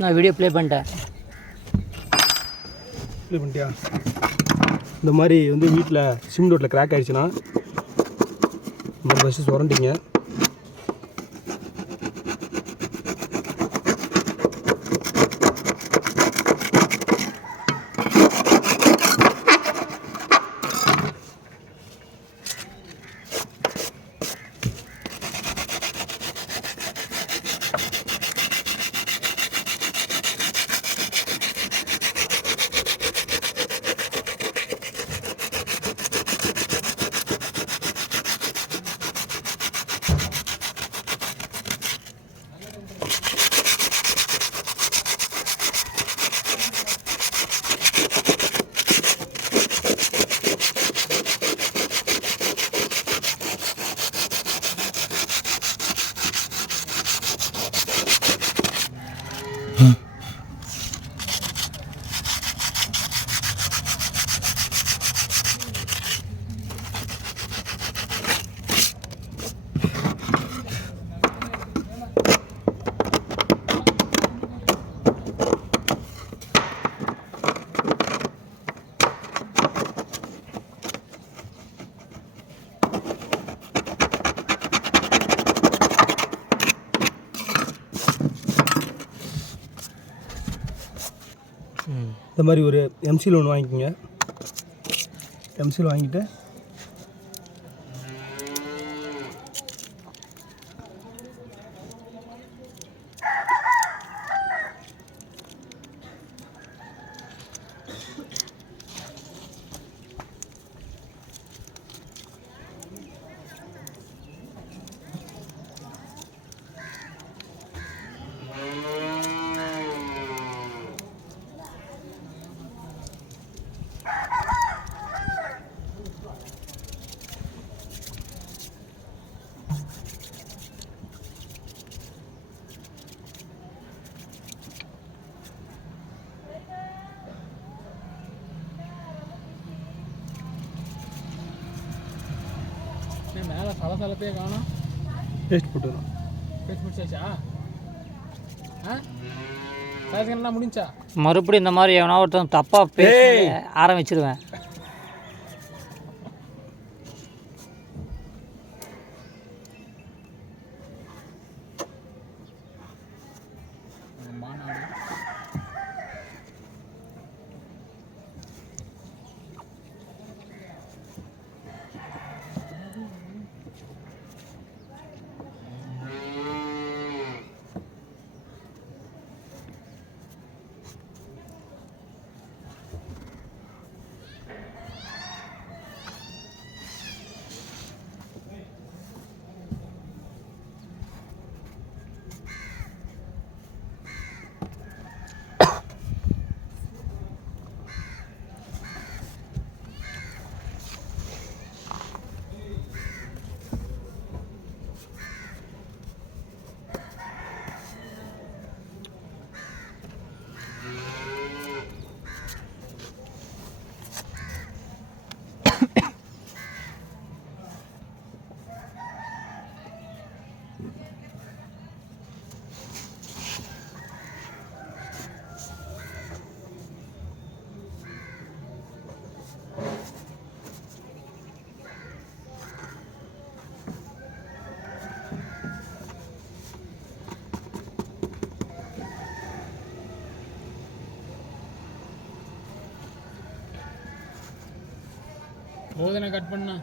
நான் video play பண்ணிட்டேன். Play பண்ணிட்டியா? இந்த மாதிரி வந்து வீட்டில் சிம் ரோட்டில் கிராக் ஆகிடுச்சுன்னா இந்த மாதிரி ஃபஸ்ட்டு சுரண்டிங்க. இந்த மாதிரி ஒரு எம்சியில் ஒன்று வாங்கிக்கோங்க. எம்சியில் வாங்கிட்டு மேலே சலசலப்பே காணும். பேஸ்ட் போட்டுக்கலாம். பேஸ்ட் முடிச்சாச்சா? சாயங்காலம் முடிஞ்சா மறுபடியும் இந்த மாதிரி எவனா ஒருத்தன் தப்பாக பேச ஆரம்பிச்சிருவேன். போதனை கட் பண்ணா